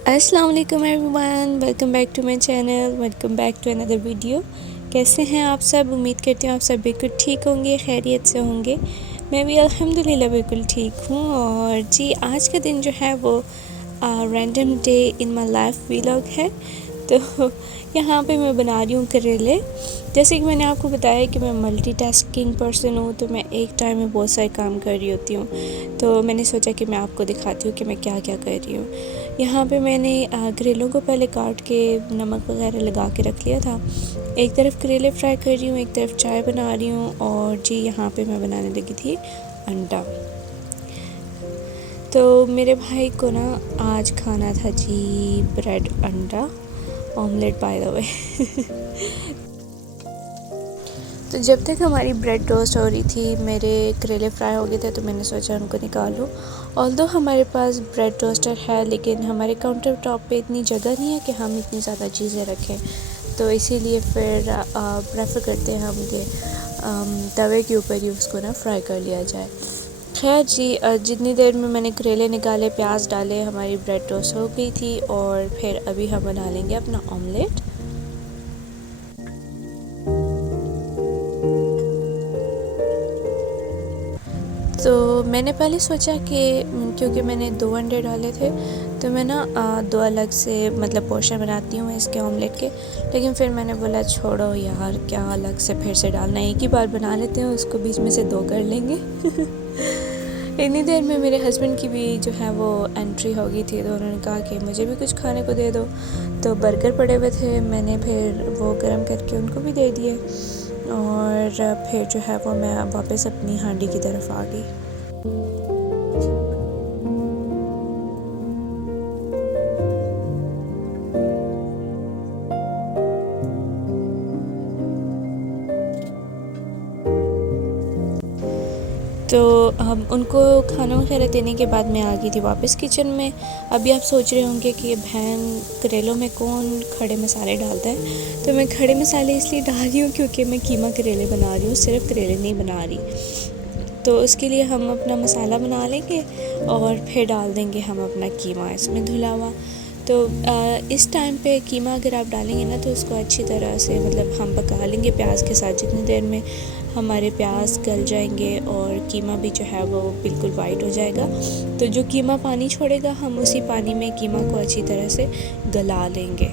अस्सलाम वालेकुम everyone, welcome back to my channel, welcome back to another video. कैसे हैं आप सब? उम्मीद करती हूँ आप सब बिल्कुल ठीक होंगे, खैरियत से होंगे। मैं भी अल्हम्दुलिल्लाह बिल्कुल ठीक हूँ। और जी, आज का दिन जो है वो random day in my life vlog है। तो यहाँ पे मैं बना रही हूँ करेले। जैसे कि मैंने आपको बताया कि मैं मल्टीटास्किंग पर्सन हूँ, तो मैं एक टाइम में बहुत सारे काम कर रही होती हूँ। तो मैंने सोचा कि मैं आपको दिखाती हूँ कि मैं क्या क्या कर रही हूँ। यहाँ पे मैंने करेलों को पहले काट के नमक वगैरह लगा के रख लिया था। एक तरफ करेले फ्राई कर रही हूँ, एक तरफ चाय बना रही हूँ। और जी, यहाँ पे मैं बनाने लगी थी अंडा। तो मेरे भाई को ना आज खाना था जी ब्रेड अंडा ऑमलेट, बाय द वे। तो जब तक हमारी ब्रेड टोस्ट हो रही थी, मेरे करेले फ्राई हो गए थे, तो मैंने सोचा उनको निकालूं। ऑल्दो हमारे पास ब्रेड टोस्टर है, लेकिन हमारे काउंटर टॉप पे इतनी जगह नहीं है कि हम इतनी ज़्यादा चीज़ें रखें। तो इसीलिए फिर प्रेफर करते हैं हम कि तवे के ऊपर ही उसको ना फ्राई कर लिया जाए। खैर जी, जितनी देर में मैंने करेले निकाले, प्याज डाले, हमारी ब्रेड टोस्ट हो गई थी। और फिर अभी हम बना लेंगे अपना ऑमलेट। तो मैंने पहले सोचा कि क्योंकि मैंने 2 अंडे डाले थे, तो मैं ना 2 अलग से मतलब पोर्शन बनाती हूँ इसके ऑमलेट के। लेकिन फिर मैंने बोला छोड़ो यार, क्या अलग से फिर से डालना, एक ही बार बना लेते हैं, उसको बीच में से 2 कर लेंगे। इतनी देर में मेरे हस्बैंड की भी जो है वो एंट्री हो गई थी, तो उन्होंने कहा कि मुझे भी कुछ खाने को दे दो। तो बर्गर पड़े हुए थे, मैंने फिर वो गर्म करके उनको भी दे दिए। और फिर जो है वो मैं वापस अपनी हांडी की तरफ आ गई। तो हम उनको खाना वगैरह देने के बाद मैं आ गई थी वापस किचन में। अभी आप सोच रहे होंगे कि बहन, करेलों में कौन खड़े मसाले डालता है? तो मैं खड़े मसाले इसलिए डाल रही हूँ क्योंकि मैं कीमा करेले बना रही हूँ, सिर्फ करेले नहीं बना रही। तो उसके लिए हम अपना मसाला बना लेंगे और फिर डाल देंगे हम अपना कीमा इसमें धुला हुआ। तो इस टाइम पे कीमा अगर आप डालेंगे ना, तो उसको अच्छी तरह से मतलब हम पका लेंगे प्याज के साथ। जितनी देर में हमारे प्याज गल जाएंगे और कीमा भी जो है वो बिल्कुल वाइट हो जाएगा, तो जो कीमा पानी छोड़ेगा, हम उसी पानी में कीमा को अच्छी तरह से गला लेंगे।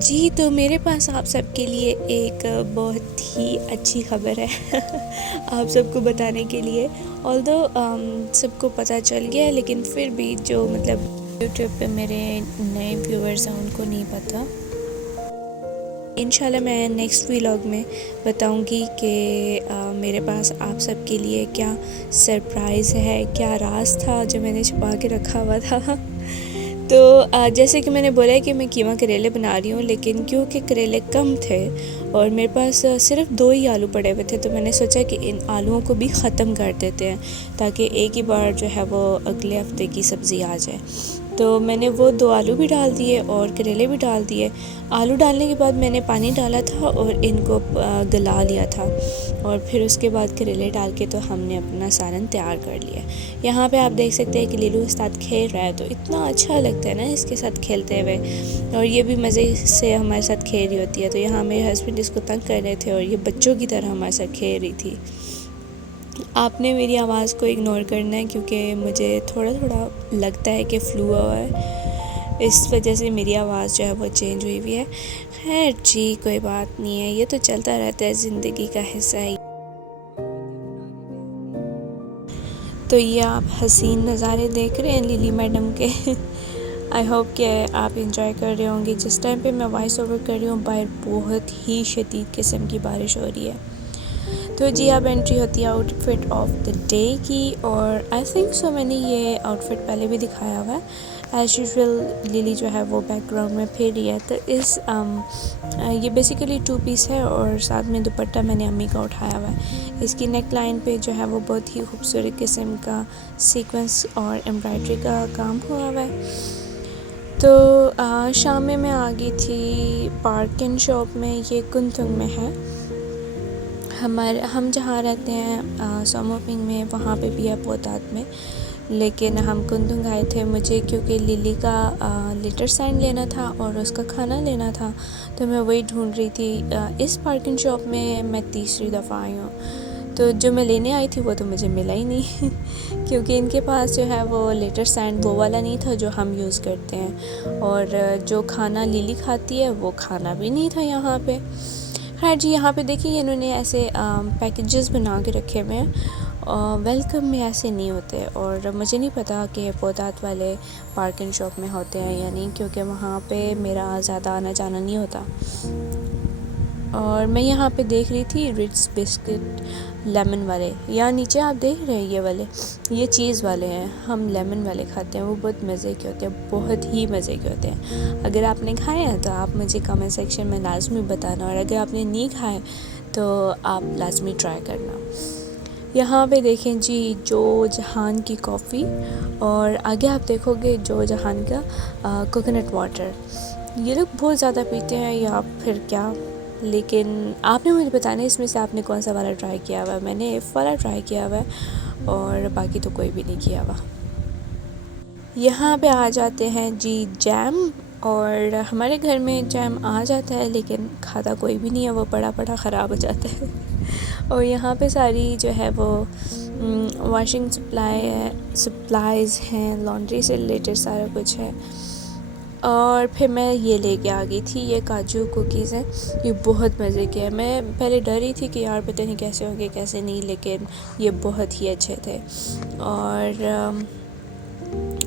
जी, तो मेरे पास आप सबके लिए एक बहुत ही अच्छी खबर है। आप सबको बताने के लिए। ऑल्दो सबको पता चल गया है, लेकिन फिर भी जो मतलब यूट्यूब पे मेरे नए व्यूअर्स हैं उनको नहीं पता। इंशाल्लाह मैं नेक्स्ट व्लॉग में बताऊंगी कि मेरे पास आप सबके लिए क्या सरप्राइज़ है, क्या राज था जो मैंने छुपा के रखा हुआ था। तो जैसे कि मैंने बोला है कि मैं कीमा करेले बना रही हूँ, लेकिन क्योंकि करेले कम थे और मेरे पास सिर्फ 2 ही आलू पड़े हुए थे, तो मैंने सोचा कि इन आलूओं को भी ख़त्म कर देते हैं, ताकि एक ही बार जो है वो अगले हफ्ते की सब्ज़ी आ जाए। तो मैंने वो 2 आलू भी डाल दिए और करेले भी डाल दिए। आलू डालने के बाद मैंने पानी डाला था और इनको गला लिया था। और फिर उसके बाद करेले डाल के तो हमने अपना सालन तैयार कर लिया। यहाँ पे आप देख सकते हैं कि लीलू के साथ खेल रहा है, तो इतना अच्छा लगता है ना इसके साथ खेलते हुए। और ये भी मज़े से हमारे साथ खेल रही होती है। तो यहाँ मेरे हस्बैंड इसको तंग कर रहे थे और ये बच्चों की तरह हमारे साथ खेल रही थी। आपने मेरी आवाज़ को इग्नोर करना है, क्योंकि मुझे थोड़ा थोड़ा लगता है कि फ्लू हुआ है, इस वजह से मेरी आवाज़ जो है वो चेंज हुई हुई है। खैर जी, कोई बात नहीं है, ये तो चलता रहता है, ज़िंदगी का हिस्सा है। तो ये आप हसीन नज़ारे देख रहे हैं लिली मैडम के। आई होप कि आप इंजॉय कर रहे होंगे। जिस टाइम पे मैं वॉइस ओवर कर रही हूँ, बाहर बहुत ही शदीद किस्म की बारिश हो रही है। तो जी, अब एंट्री होती है आउटफिट ऑफ द डे की। और आई थिंक सो मैंने ये आउटफिट पहले भी दिखाया हुआ है। एज़ यूजुअल लिली जो है वो बैकग्राउंड में फिर रही है। तो ये बेसिकली 2 पीस है और साथ में दुपट्टा मैंने अम्मी का उठाया हुआ है। इसकी नेक लाइन पे जो है वो बहुत ही खूबसूरत किस्म का सीक्वेंस और एम्ब्रॉयडरी का काम हुआ हुआ है। तो शाम में मैं आ गई थी पार्किन शॉप में, ये कुंतुंग में है। हम जहाँ रहते हैं सोमोपिंग में, वहाँ पे भी है पोतात में। लेकिन हम कुंदुंग आए थे मुझे क्योंकि लिली का लेटर साइन लेना था और उसका खाना लेना था, तो मैं वही ढूंढ रही थी। इस पार्किंग शॉप में मैं तीसरी दफ़ा आई हूँ, तो जो मैं लेने आई थी वो तो मुझे मिला ही नहीं क्योंकि इनके पास जो है वो लेटर साइन वो वाला नहीं था जो हम यूज़ करते हैं, और जो खाना लिली खाती है वो खाना भी नहीं था यहाँ पे। खैर जी, यहाँ पे देखिए इन्होंने ऐसे पैकेजेस बना के रखे हुए हैं, वेलकम में ऐसे नहीं होते, और मुझे नहीं पता कि पोतात वाले पार्किंग शॉप में होते हैं या नहीं, क्योंकि वहाँ पे मेरा ज़्यादा आना जाना नहीं होता। और मैं यहाँ पे देख रही थी रिट्स बिस्किट लेमन वाले, यहाँ नीचे आप देख रहे हैं ये वाले, ये चीज़ वाले हैं। हम लेमन वाले खाते हैं, वो बहुत मज़े के होते हैं, बहुत ही मज़े के होते हैं। अगर आपने खाए हैं तो आप मुझे कमेंट सेक्शन में लाजमी बताना, और अगर आपने नहीं खाए तो आप लाजमी ट्राई करना। यहाँ पे देखें जी जो जहान की कॉफ़ी, और आगे आप देखोगे जो जहान का कोकोनट वाटर। ये लोग बहुत ज़्यादा पीते हैं या फिर क्या, लेकिन आपने मुझे बताना इसमें से आपने कौन सा वाला ट्राई किया हुआ है। मैंने एफ वाला ट्राई किया हुआ है और बाकी तो कोई भी नहीं किया हुआ। यहाँ पे आ जाते हैं जी जैम, और हमारे घर में जैम आ जाता है लेकिन खाता कोई भी नहीं है, वो पड़ा पड़ा ख़राब हो जाता है और यहाँ पे सारी जो है वो वॉशिंग सप्लाइज़ हैं, लॉन्ड्री से रिलेटेड सारा कुछ है। और फिर मैं ये लेके आ गई थी, ये काजू कुकीज़ हैं, ये बहुत मज़े के हैं। मैं पहले डर रही थी कि यार पता नहीं कैसे होंगे कैसे नहीं, लेकिन ये बहुत ही अच्छे थे। और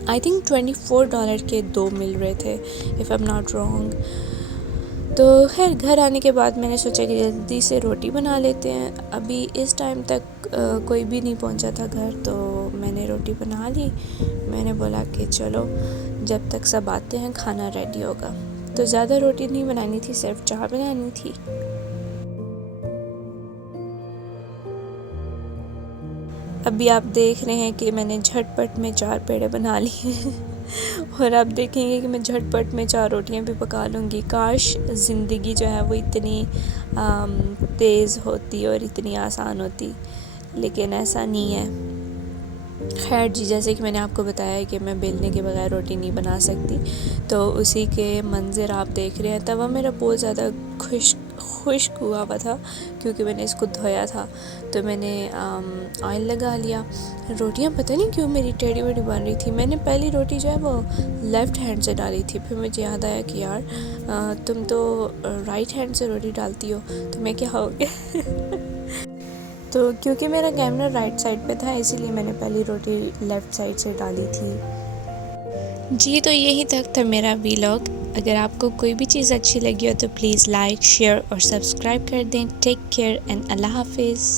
आई थिंक $24 के 2 मिल रहे थे, if I am not wrong. तो खैर घर आने के बाद मैंने सोचा कि जल्दी से रोटी बना लेते हैं। अभी इस टाइम तक कोई भी नहीं पहुंचा था घर, तो मैंने रोटी बना ली। मैंने बोला कि चलो जब तक सब आते हैं खाना रेडी होगा। तो ज़्यादा रोटी नहीं बनानी थी, सिर्फ 4 बनानी थी। अभी आप देख रहे हैं कि मैंने झटपट में 4 पेड़े बना लिए हैं और आप देखेंगे कि मैं झटपट में 4 रोटियां भी पका लूँगी। काश ज़िंदगी जो है वो इतनी तेज़ होती और इतनी आसान होती, लेकिन ऐसा नहीं है। खैर जी, जैसे कि मैंने आपको बताया कि मैं बेलने के बगैर रोटी नहीं बना सकती, तो उसी के मंज़र आप देख रहे हैं। तवा मेरा बहुत ज़्यादा खुश्क हुआ था क्योंकि मैंने इसको धोया था, तो मैंने ऑयल लगा लिया। रोटियां पता नहीं क्यों मेरी टेढ़ी मेढ़ी बन रही थी। मैंने पहली रोटी जो है वो लेफ़्ट हैंड से डाली थी, फिर मुझे याद आया कि यार तुम तो राइट हैंड से रोटी डालती हो, तुम्हें क्या हो गया तो क्योंकि मेरा कैमरा राइट साइड पे था, इसीलिए मैंने पहली रोटी लेफ़्ट साइड से डाली थी। जी, तो यही तक था मेरा व्लॉग। अगर आपको कोई भी चीज़ अच्छी लगी हो तो प्लीज़ लाइक, शेयर और सब्सक्राइब कर दें। टेक केयर एंड अल्लाह हाफिज़।